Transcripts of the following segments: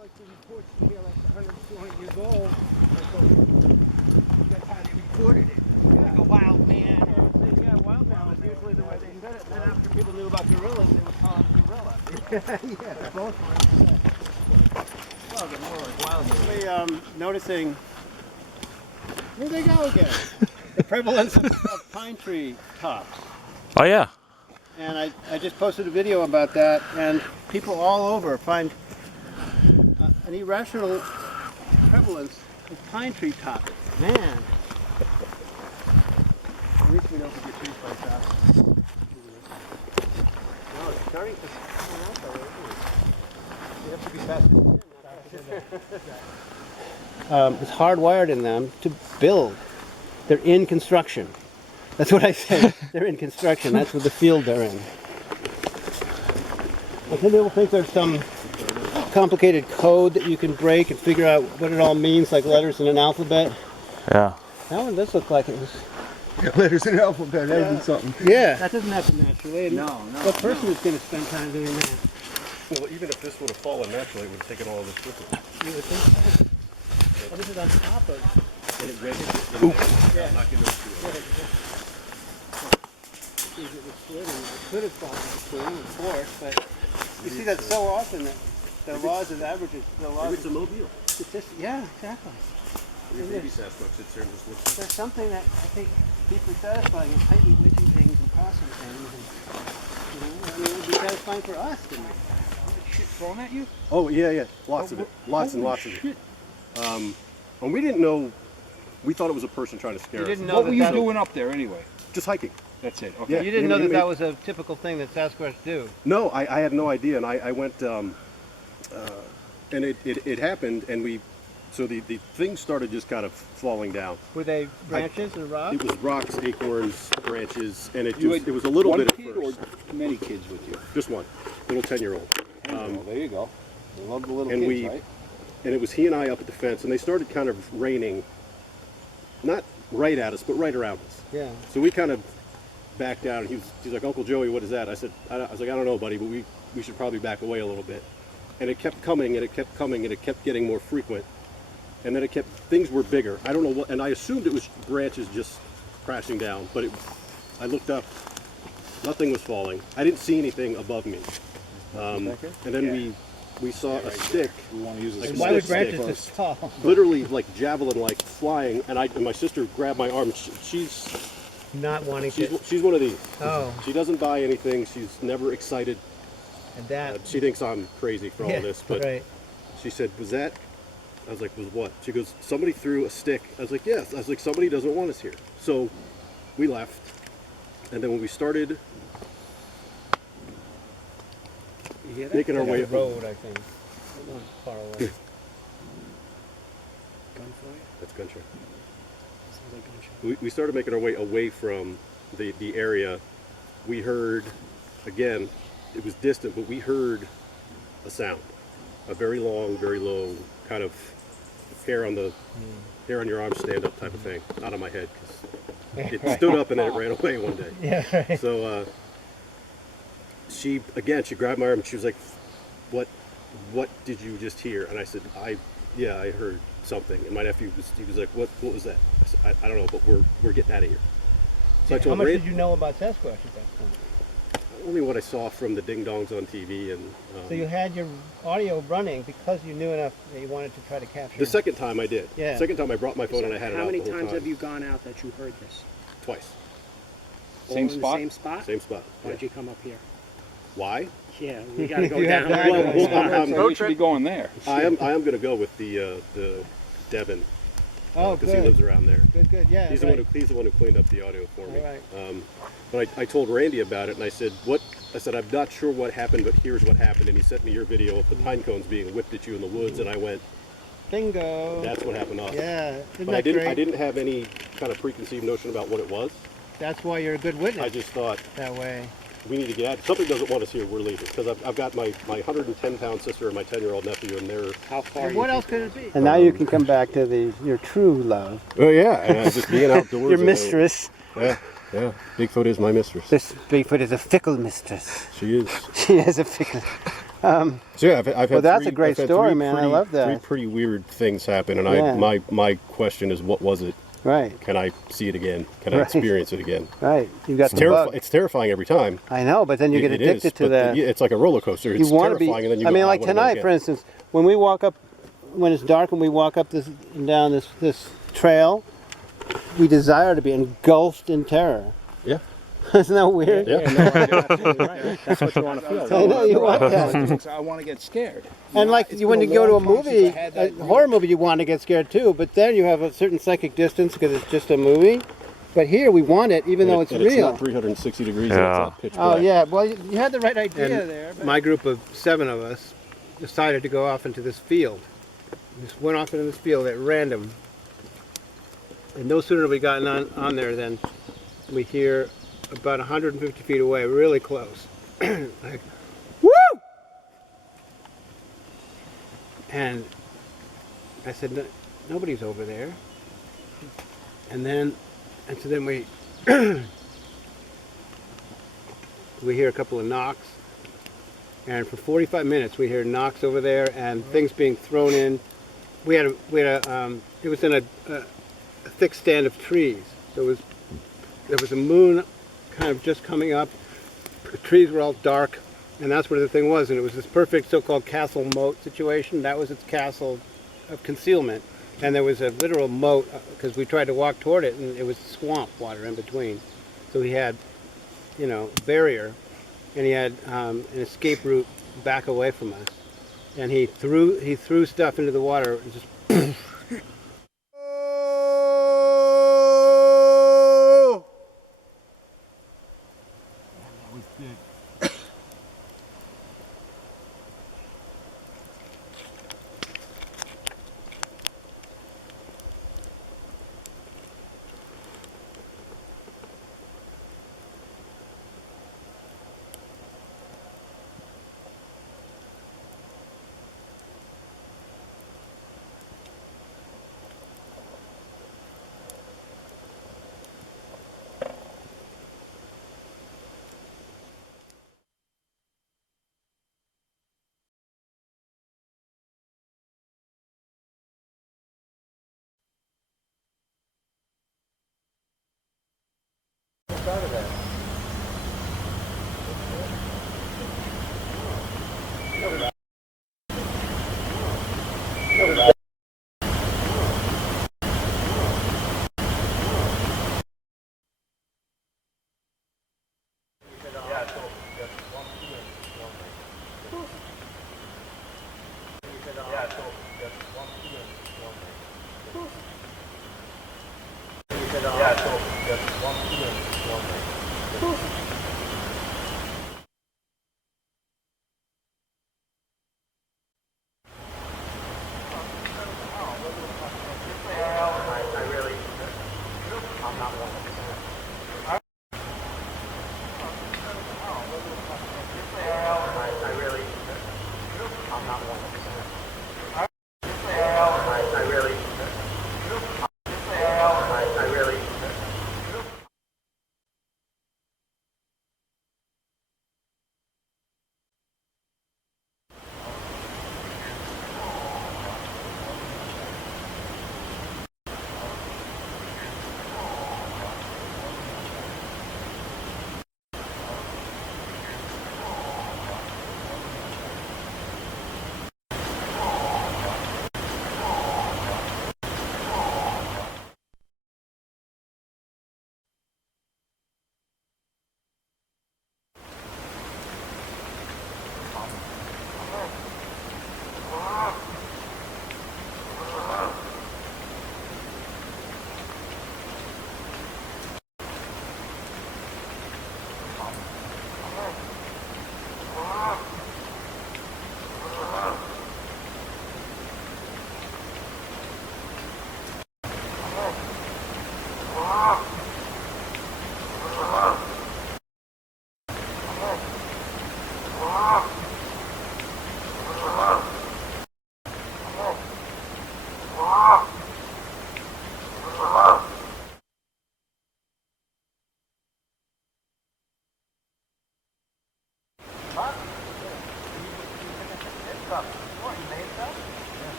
like the reports you hear, like 100, 200 years old. That's how they recorded it. Like a wild man or a thing. Yeah, wild man was usually the way they said it. Then after people knew about gorillas, they would call them gorilla. Yeah, both were. Well, they're more like wild. Noticing. Where'd they go again? The prevalence of pine tree tops. Oh yeah. And I just posted a video about that, and people all over find an irrational prevalence of pine tree tops. Man. At least we don't get trees like that. No, it's starting to come out though, isn't it? You have to be fast. It's hardwired in them to build. They're in construction. That's what I said. They're in construction. That's what the field they're in. I think people think there's some complicated code that you can break and figure out what it all means, like letters in an alphabet. Yeah. That one does look like it was. Letters in the alphabet, that would be something. Yeah. That doesn't happen naturally. No. What person is going to spend time doing that? Well, even if this would have fallen naturally, it would have taken all this with it. You would think so. Well, this is on top of. And it read it. Yeah. I'm not going to do it. It was split and it could have fallen through, of course, but you see that so often that the laws of averages, the laws Maybe it's a mobile. yeah, exactly. Your baby Sasquatch sits there and just looks. There's something that I think deeply satisfying in tightly wedging things and crossing things, and I mean, it would be satisfying for us, didn't it? Shit thrown at you? Oh, yeah. Lots of it. Lots and lots of it. And we didn't know. We thought it was a person trying to scare us. What were you doing up there anyway? Just hiking. That's it. Okay. Yeah. You didn't know that was a typical thing that Sasquatch do. No, I had no idea, and I went, and it happened, and so the thing started just kind of falling down. Were they branches and rocks? It was rocks, acorns, branches, and it You was, had it was a little one bit kid at or first. many kids with you? Just one, little 10-year-old. Well, there you go. They love the little And kids, right? And it was he and I up at the fence, and they started kind of raining, not right at us, but right around us. Yeah. So we kind of backed down. He's like, Uncle Joey, what is that? I said, I was like, I don't know, buddy, but we should probably back away a little bit. And it kept coming, and it kept coming, and it kept getting more frequent. And then things were bigger. I don't know what, and I assumed it was branches just crashing down, but I looked up, nothing was falling. I didn't see anything above me. And then we saw a stick. We want to use this. Like Why would stick branches this tall? literally like javelin-like flying, and my sister grabbed my arm. She's Not wanting to. she's one of these. Oh. She doesn't buy anything. She's never excited. And that. She thinks I'm crazy for all this, but right. she said, "Was that?" I was like, "Was what?" She goes, "Somebody threw a stick." I was like, "Yes." I was like, "Somebody doesn't want us here." So we left, and then when we started making our way up the road, I think. Not far away. That's gunshot. We started making our way away from the area. We heard, again, it was distant, but we heard a sound, a very long, very low kind of hair on your arm stand up type of thing. Not on my head, because it stood up and then it ran away one day. Yeah. Right. So she grabbed my arm and she was like, "What did you just hear?" And I said, I heard something. And my nephew was like, what was that? I said, I don't know, but we're getting out of here. So I told How much did you know about Sasquatch at that point? only what I saw from the ding dongs on TV, and So you had your audio running because you knew enough that you wanted to try to capture. the second time I did. Yeah. Second time I brought my phone and I had it out How many the whole times time. have you gone out that you heard this? Twice. All Same in spot? The same spot? Same spot. Why'd Yeah. you come up here? Why? Yeah, we gotta go You have down. to- Well, We should be going there. I am going to go with the Devin, Oh, because he good. lives around there. Good. Yeah. He's right. the one who cleaned up the audio for me. All right. But I told Randy about it, and I said, I'm not sure what happened, but here's what happened. And he sent me your video of the pine cones being whipped at you in the woods, and I went, Bingo. that's what happened to us. Yeah. Isn't But that I great? didn't have any kind of preconceived notion about what it was. That's why you're a good witness I just thought, that way. we need to get out. If something doesn't want us here, we're leaving. Because I've got my 110-pound sister and my 10-year-old nephew, and they're... How far And you what think else could it be? And now you can come back to your true love. Oh, yeah. And just being outdoors. Your mistress. Yeah. Bigfoot is my mistress. This Bigfoot is a fickle mistress. She is. She is a fickle. So yeah, I've had Well, that's three- a great I've had story, three man. I pretty- love that. Three pretty weird things happen, and Yeah. my question is, what was it? Right, Can I see it again? Can I Right. experience it again? right. You got It's, the bug. it's terrifying every time. I know, but then you get It addicted is, to but that. it's like a roller coaster. It's You want to be. terrifying, and then you I go, mean, "Ah, like I wanna go tonight, again." for instance, when we walk up, when it's dark and we walk up this down this trail, we desire to be engulfed in terror. Yeah. Isn't that weird? Yeah. No, you're absolutely right. That's what you want to feel. I know, you want that. I want to get scared. And like It's when been you a go to a long time since movie, I had a that horror movie, you want to get scared too. But then you have a certain psychic distance because it's just a movie. But here we want it, even though it's And real. It's not 360 degrees. Yeah. And it's not pitch Oh black. yeah, well you had the right idea And there. But... my group of 7 of us decided to go off into this field. Just went off into this field at random. And no sooner have we gotten on there than we hear about 150 feet away, really close. Like, woo! And I said, nobody's over there. And so then we we hear a couple of knocks. And for 45 minutes we hear knocks over there and things being thrown in. It was in a thick stand of trees. There was a moon kind of just coming up. The trees were all dark, and that's where the thing was. And it was this perfect so-called castle moat situation. That was its castle of concealment. And there was a literal moat because we tried to walk toward it, and it was swamp water in between. So he had, barrier, and he had an escape route back away from us. And he threw stuff into the water. And just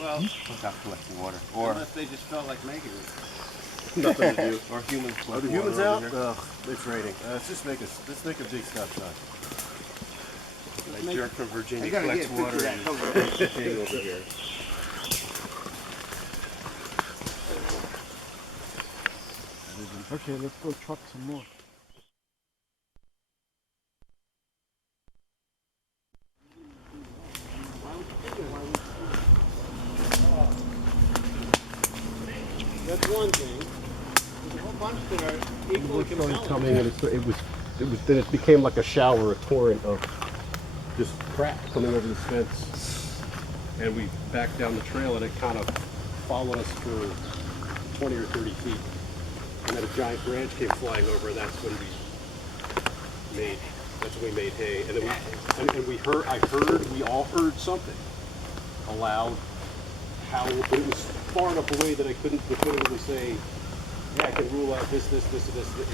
Well, without collecting water. Or unless they just felt like making it. Nothing to do. Or humans Are collect the water humans over out? here. Ugh, it's raining. Let's make a big stop sign. That jerk from Virginia I gotta collects get a water picture and of that puts the thing over here. Okay, let's go truck some more. That's one thing. There's a whole bunch that are equally Started compelling. coming, and then it became like a shower, a torrent of just crap coming over this fence. And we backed down the trail, and it kind of followed us for 20 or 30 feet. And then a giant branch came flying over, and that's when we made hay. And then we all heard something, a loud howl, but it was far enough away that I couldn't definitively say, yeah, I can rule out this. It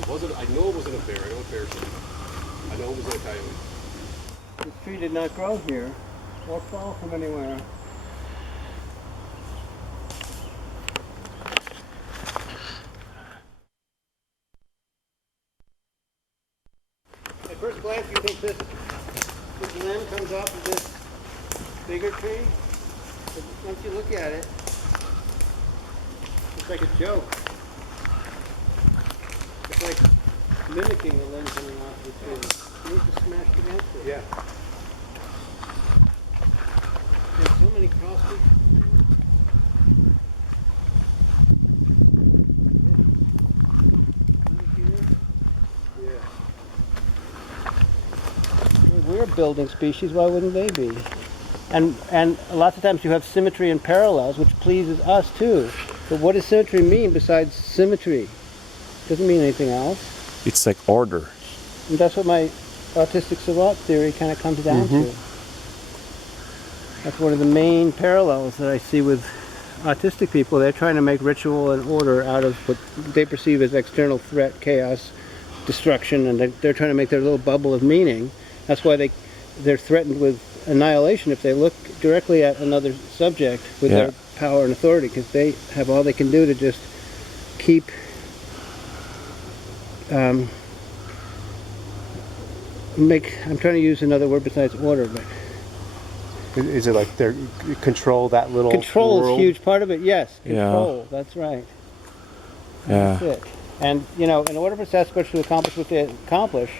wasn't. I know it wasn't a bear. I know what bears do. I know it was a coyote. This tree did not grow here or fall from anywhere. At first glance, you think this limb comes off of this bigger tree, but once you look at it, it's like a joke. It's like mimicking the limb coming off the tree. You need to smash against it. Yeah. There's so many crosses. We're a building species, why wouldn't they be? And lots of times you have symmetry and parallels, which pleases us too. But what does symmetry mean besides symmetry? Doesn't mean anything else. It's like order. And that's what my autistic savant theory kind of comes down to. That's one of the main parallels that I see with autistic people. They're trying to make ritual and order out of what they perceive as external threat, chaos, destruction, and they're trying to make their little bubble of meaning. That's why they're threatened with annihilation if they look directly at another subject with their power and authority, because they have all they can do to just keep I'm trying to use another word besides order, but Is it like they control that little control world? is a huge part of it. Yes, Yeah. control. That's right. Yeah. That's it. And you know, in order for Sasquatch to accomplish what they accomplish,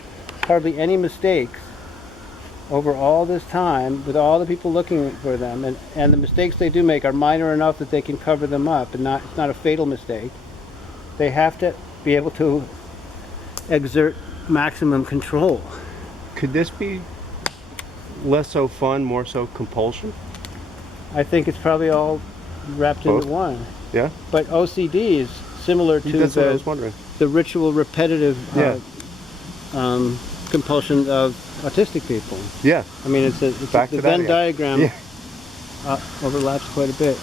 hardly any mistakes over all this time, with all the people looking for them, and the mistakes they do make are minor enough that they can cover them up, and it's not a fatal mistake. They have to be able to exert maximum control. Could this be less so fun, more so compulsion? I think it's probably all wrapped Both? into one. Yeah, But OCD is similar to that's what I was wondering. the ritual repetitive Yeah. compulsion of autistic people. Yeah, I mean, it's Back the to that Venn again. diagram Yeah. overlaps quite a bit.